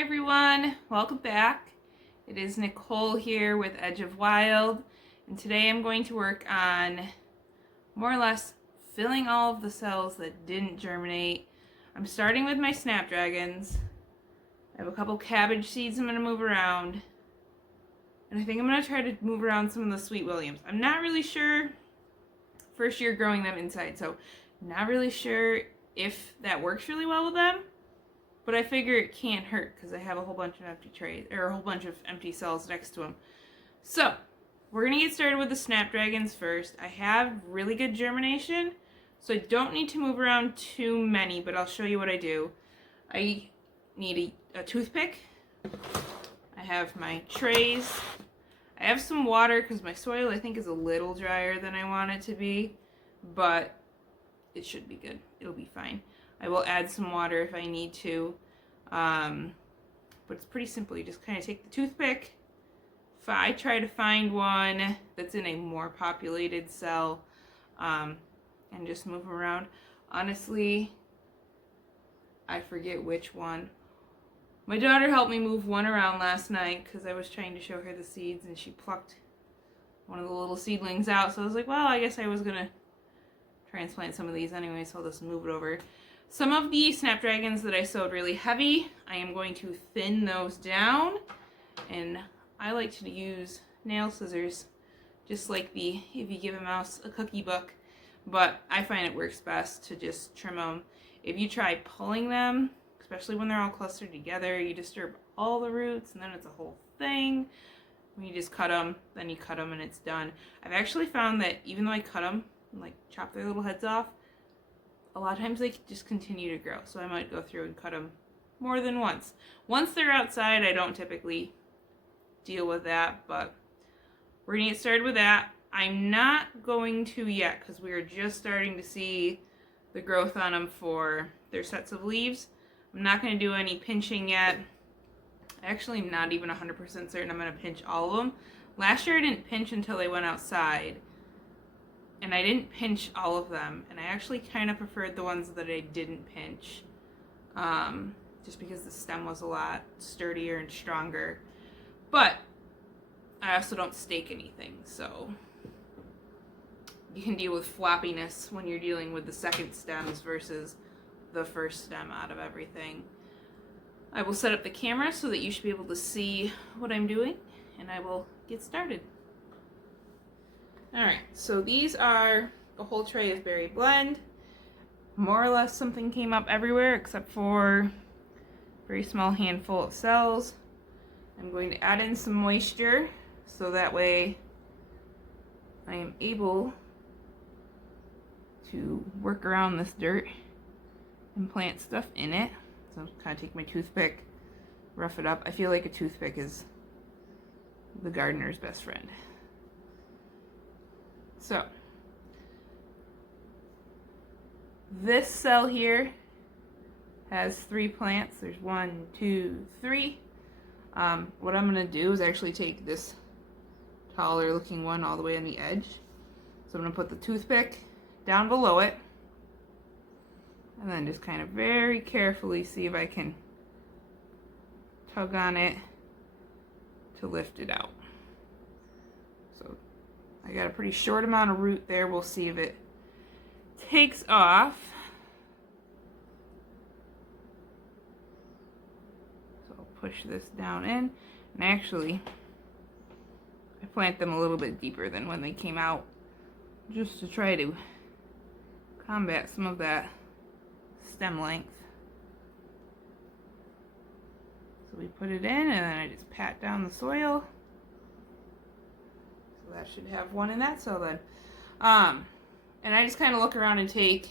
Hi everyone, welcome back. It is Nicole here with Edge of Wild, and today I'm going to work on more or less filling all of the cells that didn't germinate. I'm starting with my snapdragons. I have a couple cabbage seeds I'm going to move around, and I think I'm going to try to move around some of the sweet williams. I'm not really sure, first year growing them inside, so not really sure if that works really well with them. But I figure it can't hurt because I have a whole bunch of empty trays, or a whole bunch of empty cells next to them. So, we're going to get started with the snapdragons first. I have really good germination, so I don't need to move around too many, but I'll show you what I do. I need a toothpick. I have my trays. I have some water because my soil I think is a little drier than I want it to be, but it should be good. It'll be fine. I will add some water if I need to, but it's pretty simple. You just kind of take the toothpick. I try to find one that's in a more populated cell, and just move them around. Honestly, I forget which one. My daughter helped me move one around last night because I was trying to show her the seeds, and she plucked one of the little seedlings out. So I was like, well, I guess I was going to transplant some of these anyway, so I'll just move it over. Some of the snapdragons that I sowed really heavy, I am going to thin those down, and I like to use nail scissors, just like if you give a mouse a cookie book, but I find it works best to just trim them. If you try pulling them, especially when they're all clustered together, you disturb all the roots, and then it's a whole thing. When you just cut them, then you cut them and it's done. I've actually found that even though I cut them, and like chop their little heads off, a lot of times they just continue to grow, so I might go through and cut them more than once. Once they're outside, I don't typically deal with that, but we're gonna get started with that. I'm not going to yet because we are just starting to see the growth on them for their sets of leaves. I'm not going to do any pinching yet. I actually am not even 100% certain I'm going to pinch all of them. Last year I didn't pinch until they went outside, and I didn't pinch all of them, and I actually kind of preferred the ones that I didn't pinch, just because the stem was a lot sturdier and stronger. But I also don't stake anything, so you can deal with floppiness when you're dealing with the second stems versus the first stem out of everything. I will set up the camera so that you should be able to see what I'm doing, and I will get started. Alright, so these are a whole tray of berry blend. More or less something came up everywhere except for a very small handful of cells. I'm going to add in some moisture so that way I am able to work around this dirt and plant stuff in it. So I'm kind of take my toothpick, rough it up. I feel like a toothpick is the gardener's best friend. So, this cell here has 3 plants. There's 1, 2, 3. What I'm going to do is actually take this taller looking one all the way on the edge. So I'm going to put the toothpick down below it, and then just kind of very carefully see if I can tug on it to lift it out. So I got a pretty short amount of root there. We'll see if it takes off. So I'll push this down in, and actually I plant them a little bit deeper than when they came out, just to try to combat some of that stem length. So we put it in, and then I just pat down the soil. So that should have one in that cell then. And I just kind of look around and take,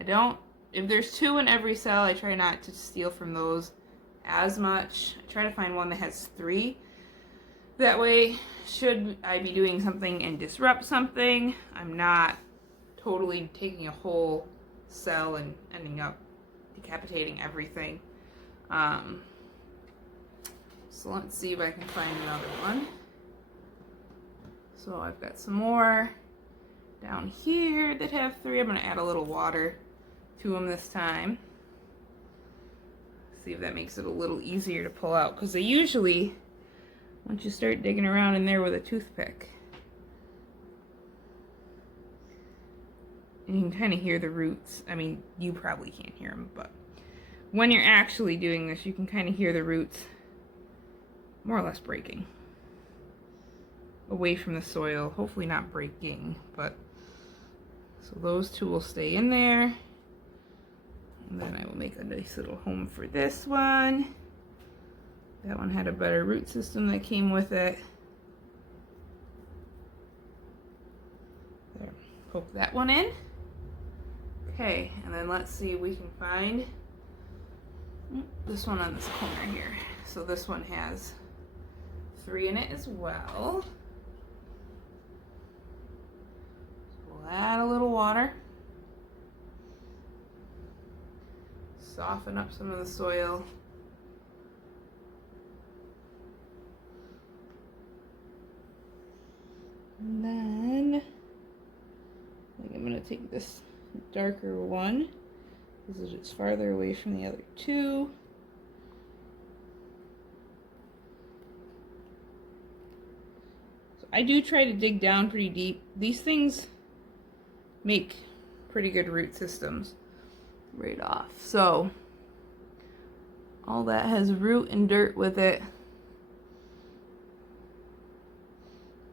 if there's 2 in every cell, I try not to steal from those as much. I try to find one that has 3. That way, should I be doing something and disrupt something, I'm not totally taking a whole cell and ending up decapitating everything. So let's see if I can find another one. So I've got some more down here that have 3. I'm going to add a little water to them this time. See if that makes it a little easier to pull out, because they usually, once you start digging around in there with a toothpick, and you can kind of hear the roots. I mean, you probably can't hear them, but when you're actually doing this, you can kind of hear the roots more or less breaking away from the soil. Hopefully not breaking, but so those two will stay in there. And then I will make a nice little home for this one. That one had a better root system that came with it. There, poke that one in. Okay, and then let's see if we can find this one on this corner here. So this one has 3 in it as well. So we'll add a little water. Soften up some of the soil. And then I think I'm going to take this darker one because it's farther away from the other two. So I do try to dig down pretty deep. These things make pretty good root systems right off. So all that has root and dirt with it.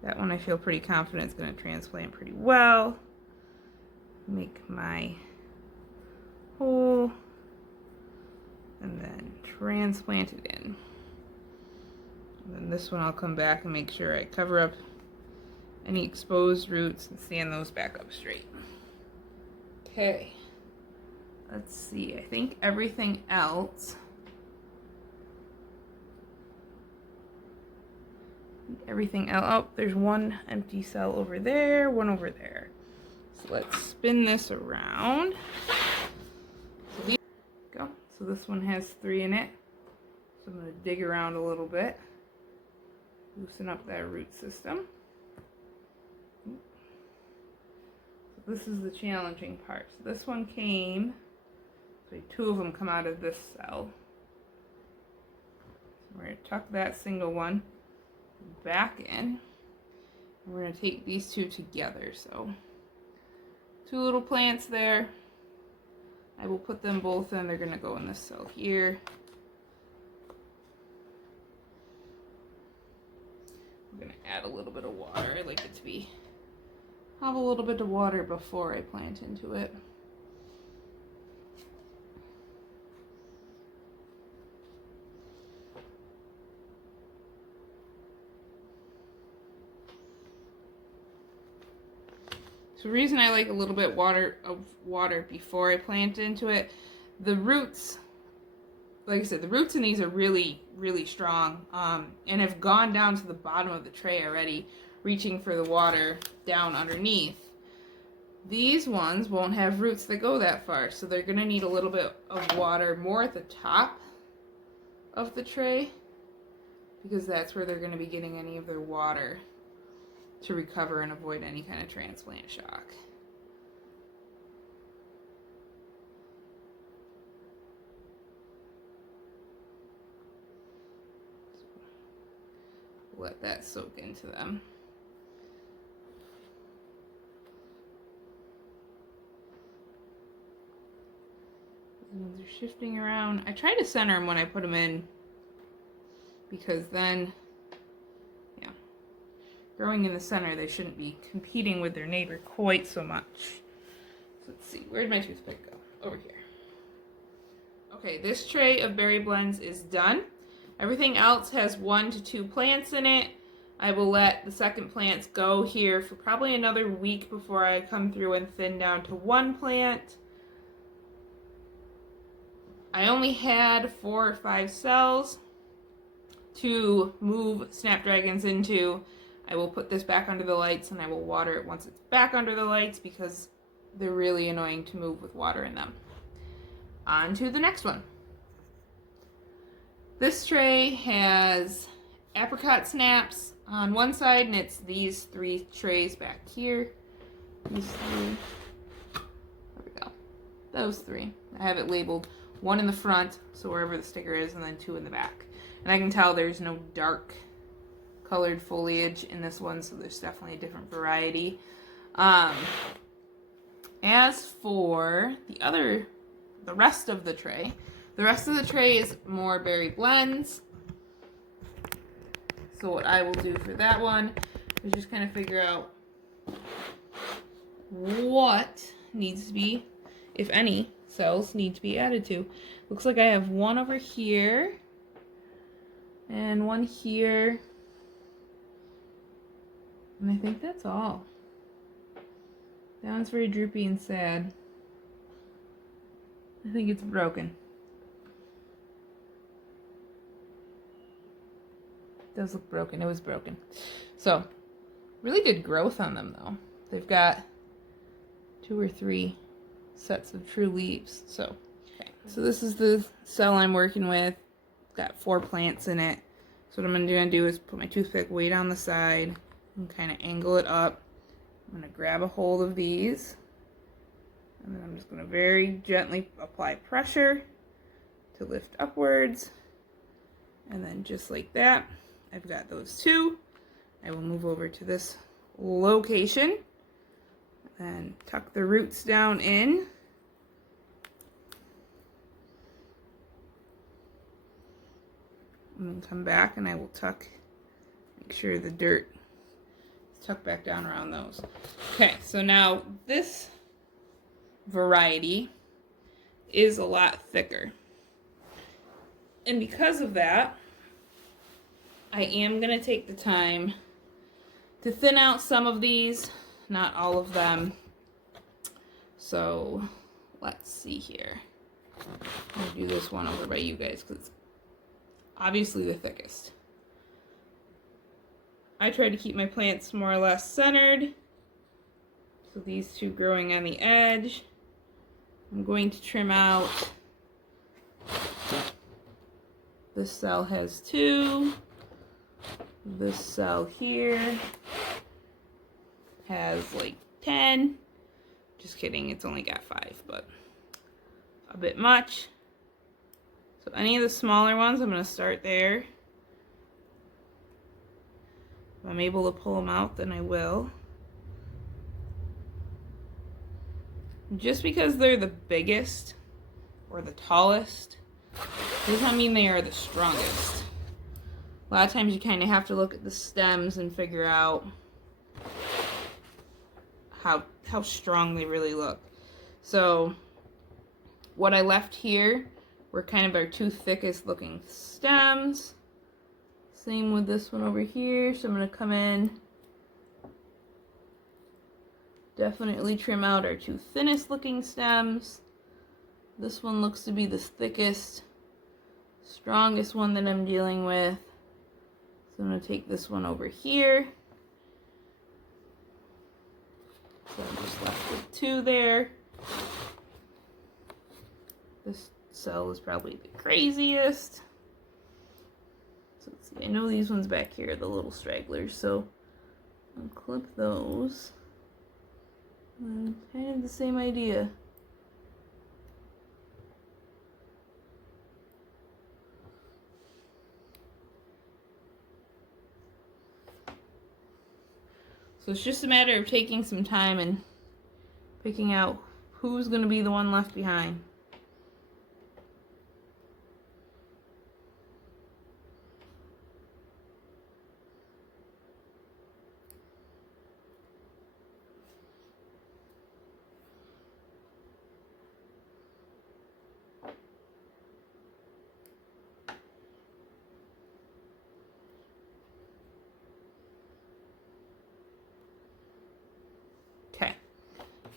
That one I feel pretty confident it's going to transplant pretty well. Make my hole and then transplant it in. And then this one I'll come back and make sure I cover up any exposed roots and stand those back up straight. Okay. Let's see, I think everything else, oh, there's one empty cell over there, one over there. So let's spin this around. So go. So this one has 3 in it. So I'm going to dig around a little bit, loosen up that root system. So this is the challenging part. So this one came. So 2 of them come out of this cell. So we're going to tuck that single one back in. And we're going to take these 2 together. So 2 little plants there. I will put them both in. They're going to go in this cell here. I'm going to add a little bit of water. I like it to have a little bit of water before I plant into it. So the reason I like a little bit of water before I plant into it, the roots, like I said, the roots in these are really, really strong and have gone down to the bottom of the tray already, reaching for the water down underneath. These ones won't have roots that go that far, so they're going to need a little bit of water more at the top of the tray because that's where they're going to be getting any of their water to recover and avoid any kind of transplant shock. Let that soak into them. These ones are shifting around. I try to center them when I put them in because then, yeah, growing in the center, they shouldn't be competing with their neighbor quite so much. So let's see, where'd my toothpick go? Over here. Okay, this tray of berry blends is done. Everything else has 1 to 2 plants in it. I will let the second plants go here for probably another week before I come through and thin down to 1 plant. I only had 4 or 5 cells to move snapdragons into. I will put this back under the lights and I will water it once it's back under the lights because they're really annoying to move with water in them. On to the next one. This tray has apricot snaps on one side, and it's these 3 trays back here. These 3. There we go. Those 3. I have it labeled one in the front, so wherever the sticker is, and then 2 in the back. And I can tell there's no dark colored foliage in this one, so there's definitely a different variety. As for the rest of the tray is more berry blends. So what I will do for that one is just kind of figure out what needs to be, if any, cells need to be added to. Looks like I have one over here and one here. And I think that's all. That one's very droopy and sad. I think it's broken. It does look broken. It was broken. So, really good growth on them though. They've got 2 or 3 sets of true leaves. So, okay. So this is the cell I'm working with. It's got 4 plants in it. So what I'm going to do is put my toothpick way down the side and kind of angle it up. I'm going to grab a hold of these, and then I'm just going to very gently apply pressure to lift upwards, and then just like that, I've got those 2. I will move over to this location and tuck the roots down in. And then come back and I will make sure the dirt tuck back down around those. Okay, so now this variety is a lot thicker. And because of that, I am going to take the time to thin out some of these, not all of them. So let's see here. I'm going to do this one over by you guys because it's obviously the thickest. I try to keep my plants more or less centered. So these 2 growing on the edge. I'm going to trim out. This cell has 2. This cell here has like 10. Just kidding, it's only got 5, but a bit much. So any of the smaller ones, I'm going to start there. If I'm able to pull them out, then I will. Just because they're the biggest or the tallest doesn't mean they are the strongest. A lot of times you kind of have to look at the stems and figure out how strong they really look. So what I left here were kind of our 2 thickest looking stems. Same with this one over here. So I'm going to come in, definitely trim out our 2 thinnest looking stems. This one looks to be the thickest, strongest one that I'm dealing with. So I'm going to take this one over here. So I'm just left with 2 there. This cell is probably the craziest. So let's see, I know these ones back here are the little stragglers, so I'll clip those. And kind of the same idea. So it's just a matter of taking some time and picking out who's going to be the one left behind. Okay,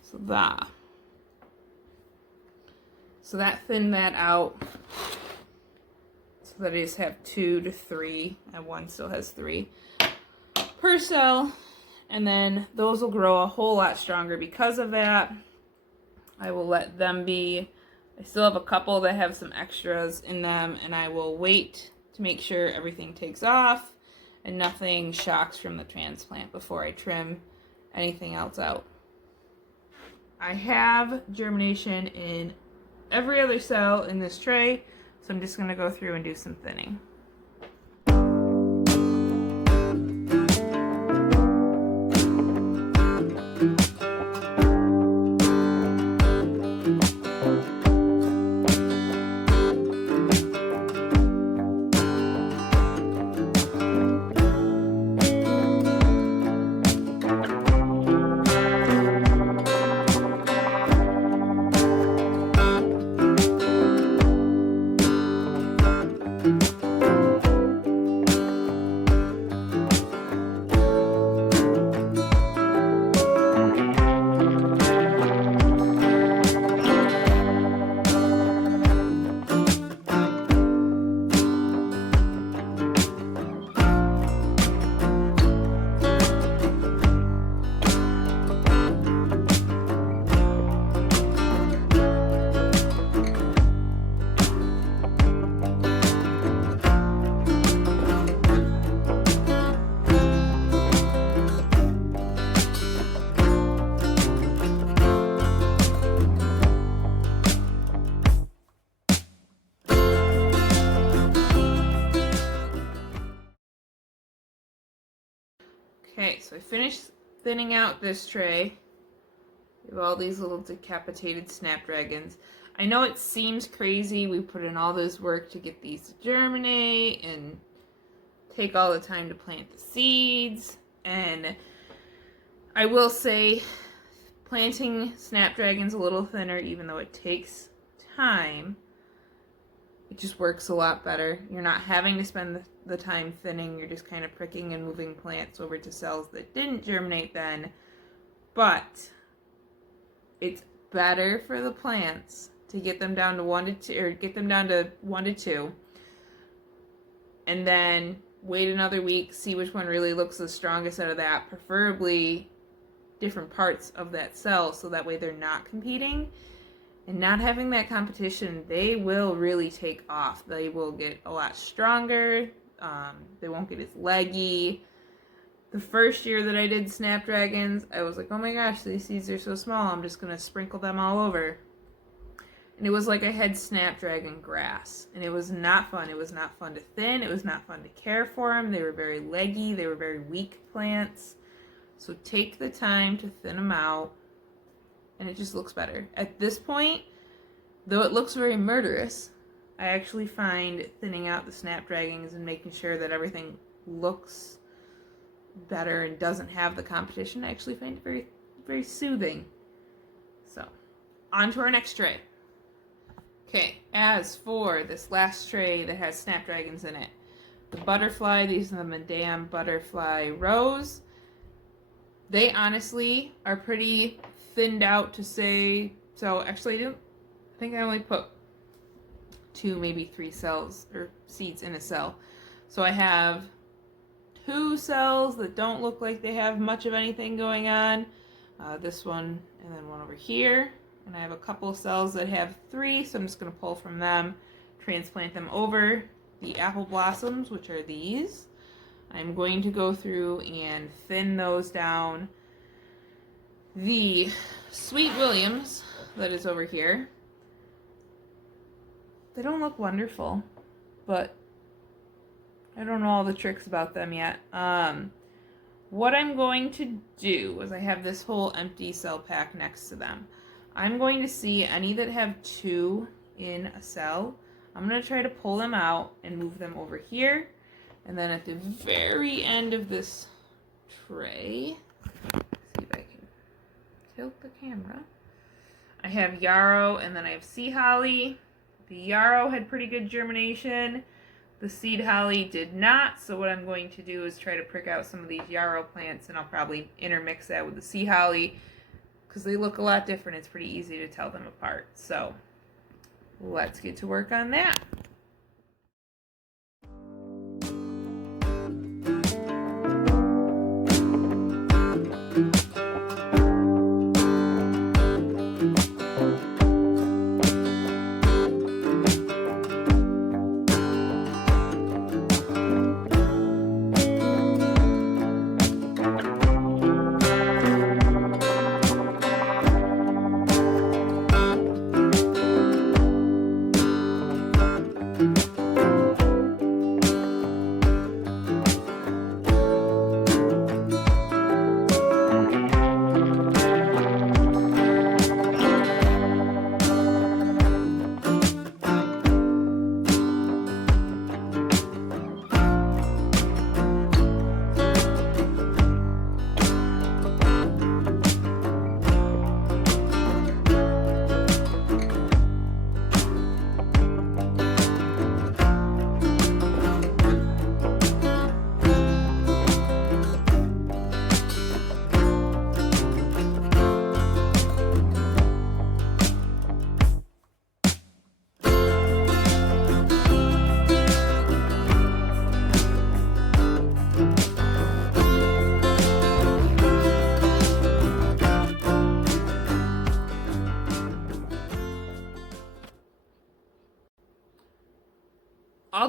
so that thinned that out so that I just have 2 to 3, and one still has 3 per cell, and then those will grow a whole lot stronger because of that. I will let them be. I still have a couple that have some extras in them, and I will wait to make sure everything takes off and nothing shocks from the transplant before I trim anything else out. I have germination in every other cell in this tray, so I'm just going to go through and do some thinning. Okay, so I finished thinning out this tray. We have all these little decapitated snapdragons. I know it seems crazy. We put in all this work to get these to germinate and take all the time to plant the seeds. And I will say planting snapdragons a little thinner, even though it takes time, it just works a lot better. You're not having to spend the time thinning. You're just kind of pricking and moving plants over to cells that didn't germinate then. But it's better for the plants to get them down to 1 to 2, or get them down to 1 to 2, and then wait another week, see which one really looks the strongest out of that, preferably different parts of that cell, so that way they're not competing. And not having that competition, they will really take off. They will get a lot stronger. They won't get as leggy. The first year that I did snapdragons, I was like, oh my gosh, these seeds are so small. I'm just going to sprinkle them all over. And it was like I had snapdragon grass. And it was not fun. It was not fun to thin. It was not fun to care for them. They were very leggy. They were very weak plants. So take the time to thin them out. And it just looks better. At this point, though it looks very murderous, I actually find thinning out the snapdragons and making sure that everything looks better and doesn't have the competition, I actually find it very, very soothing. So, on to our next tray. Okay, as for this last tray that has snapdragons in it, the butterfly, these are the Madame Butterfly Rose. They honestly are pretty thinned out to say, so actually I think I only put 2, maybe 3 cells or seeds in a cell. So I have 2 cells that don't look like they have much of anything going on. This one and then one over here. And I have a couple of cells that have 3, so I'm just going to pull from them, transplant them over the apple blossoms, which are these. I'm going to go through and thin those down. The Sweet Williams that is over here, they don't look wonderful, but I don't know all the tricks about them yet. What I'm going to do is I have this whole empty cell pack next to them. I'm going to see any that have 2 in a cell. I'm going to try to pull them out and move them over here. And then at the very end of this tray, see if I can tilt the camera. I have yarrow and then I have sea holly. The yarrow had pretty good germination. The seed holly did not, so what I'm going to do is try to prick out some of these yarrow plants, and I'll probably intermix that with the sea holly because they look a lot different. It's pretty easy to tell them apart. So let's get to work on that.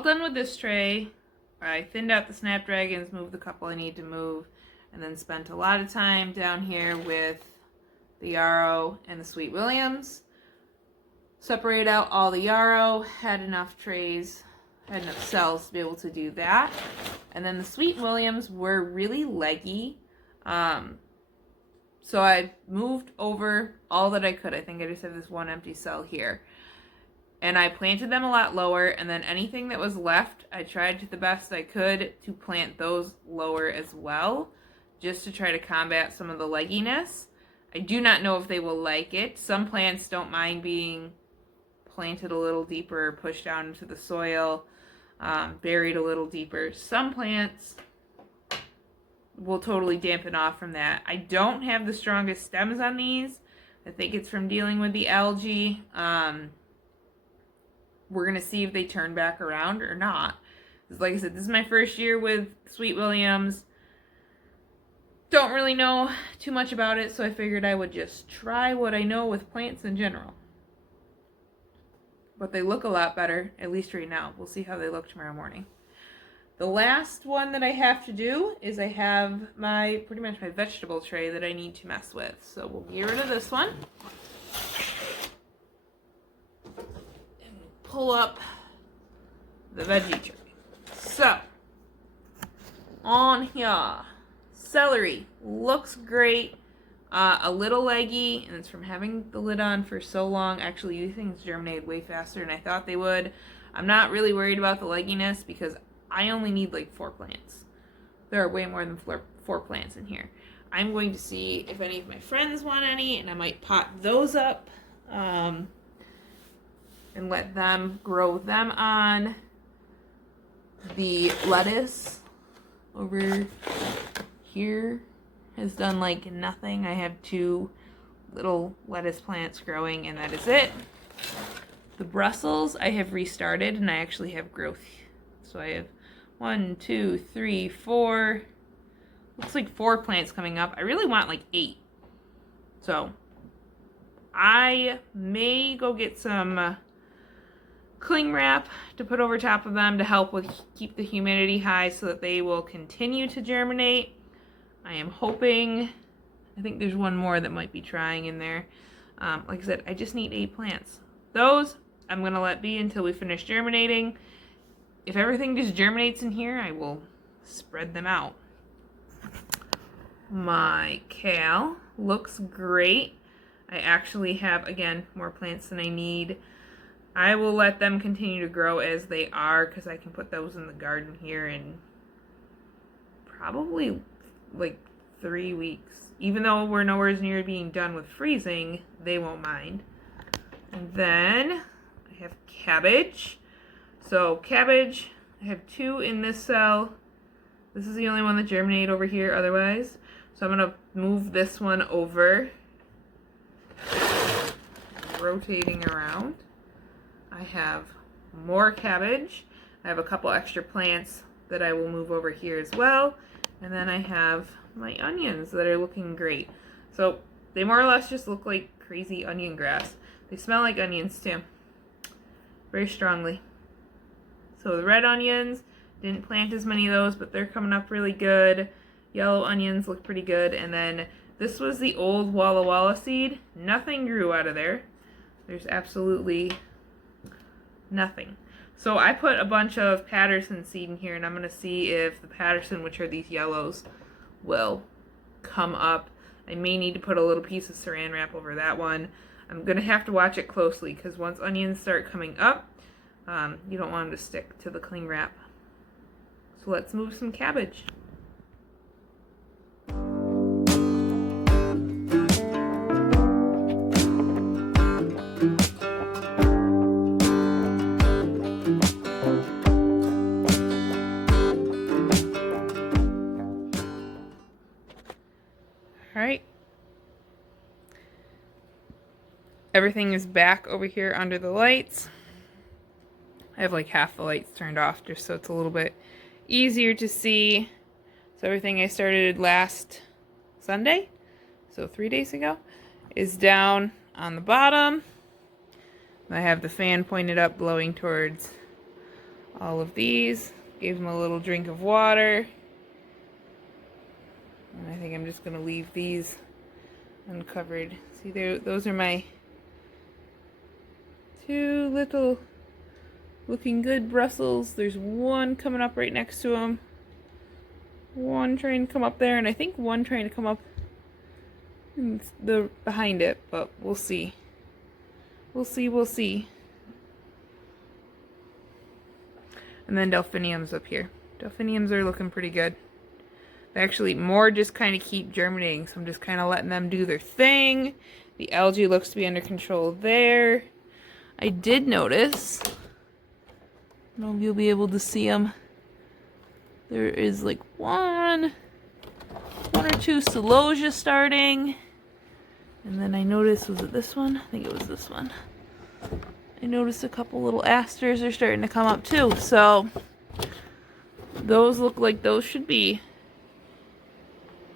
done with this tray. I thinned out the snapdragons, moved the couple I need to move, and then spent a lot of time down here with the yarrow and the Sweet Williams. Separated out all the yarrow, had enough trays, had enough cells to be able to do that. And then the Sweet Williams were really leggy. So I moved over all that I could. I think I just have this one empty cell here. And I planted them a lot lower, and then anything that was left, I tried to the best I could to plant those lower as well, just to try to combat some of the legginess. I do not know if they will like it. Some plants don't mind being planted a little deeper, pushed down into the soil, buried a little deeper. Some plants will totally dampen off from that. I don't have the strongest stems on these. I think it's from dealing with the algae. We're going to see if they turn back around or not. Because like I said, this is my first year with Sweet Williams. Don't really know too much about it, so I figured I would just try what I know with plants in general. But they look a lot better, at least right now. We'll see how they look tomorrow morning. The last one that I have to do is I have pretty much my vegetable tray that I need to mess with. So we'll get rid of this one. Pull up the veggie tray. So, on here, celery looks great, a little leggy, and it's from having the lid on for so long. Actually, these things germinated way faster than I thought they would. I'm not really worried about the legginess because I only need like 4 plants. There are way more than 4 plants in here. I'm going to see if any of my friends want any, and I might pot those up. And let them grow them on. The lettuce over here has done like nothing. I have 2 little lettuce plants growing, and that is it. The Brussels I have restarted, and I actually have growth. So I have 1, 2, 3, 4. Looks like 4 plants coming up. I really want like 8. So I may go get some cling wrap to put over top of them to help with keep the humidity high so that they will continue to germinate. I am hoping, I think there's one more that might be trying in there. Like I said, I just need 8 plants. Those I'm going to let be until we finish germinating. If everything just germinates in here, I will spread them out. My kale looks great. I actually have, again, more plants than I need. I will let them continue to grow as they are because I can put those in the garden here in probably like 3 weeks. Even though we're nowhere near being done with freezing, they won't mind. And then I have cabbage. So cabbage, I have 2 in this cell. This is the only one that germinated over here otherwise. So I'm going to move this one over, rotating around. I have more cabbage. I have a couple extra plants that I will move over here as well. And then I have my onions that are looking great. So they more or less just look like crazy onion grass. They smell like onions too, very strongly. So the red onions, didn't plant as many of those, but they're coming up really good. Yellow onions look pretty good. And then this was the old Walla Walla seed. Nothing grew out of there. There's absolutely nothing. So I put a bunch of Patterson seed in here, and I'm going to see if the Patterson, which are these yellows, will come up. I may need to put a little piece of saran wrap over that one. I'm going to have to watch it closely because once onions start coming up, you don't want them to stick to the cling wrap. So let's move some cabbage. Alright. Everything is back over here under the lights. I have like half the lights turned off just so it's a little bit easier to see. So everything I started last Sunday, so 3 days ago, is down on the bottom. I have the fan pointed up blowing towards all of these. Gave them a little drink of water. And I think I'm just going to leave these uncovered. See, there, those are my 2 little looking good Brussels. There's one coming up right next to them. One trying to come up there, and I think one trying to come up in the behind it, but we'll see. We'll see. And then delphiniums up here. Delphiniums are looking pretty good. Actually, more just kind of keep germinating, so I'm just kind of letting them do their thing. The algae looks to be under control there. I did notice, I don't know if you'll be able to see them, there is like one or two celosia starting. And then I noticed, was it this one? I think it was this one. I noticed a couple little asters are starting to come up too. So those look like those should be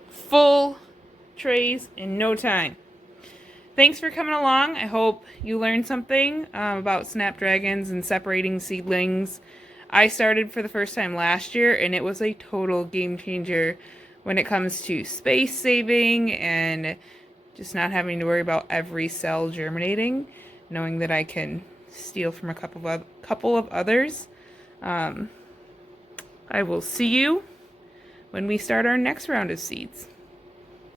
full trays in no time. Thanks for coming along. I hope you learned something about snapdragons and separating seedlings. I started for the first time last year, and it was a total game changer when it comes to space saving and just not having to worry about every cell germinating, knowing that I can steal from a couple of others. I will see you when we start our next round of seeds.